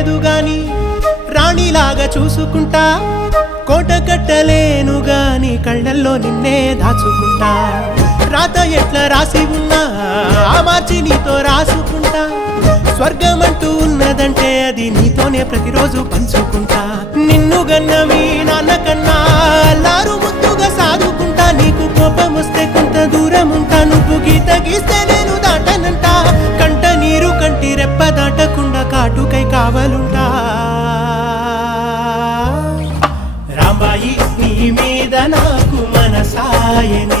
లేదు గాని రాణిలాగా చూసుకుంటా కోట కట్టలేను గాని కళ్ళల్లో నిన్నే దాచుకుంటా రాత ఎట్లా రాసి ఉన్నా ఆ మార్చి నీతో రాసుకుంటా స్వర్గమంటూ ఉన్నదంటే అది నీతోనే ప్రతిరోజు పంచుకుంటా నిన్ను గన్న మీ నాన్న కన్నా అల్లారు ముద్దుగా సాదుకుంటా నీకు కోపం వస్తే కొంత దూరం ఉంటా నువ్వు గీత గీస్తే నేను దాటనంట కంట నీరు కంటి రెప్ప దాటకుండా కాటుకై కావలుంటా రాంబాయి నీ మీద నాకు మనసాయనే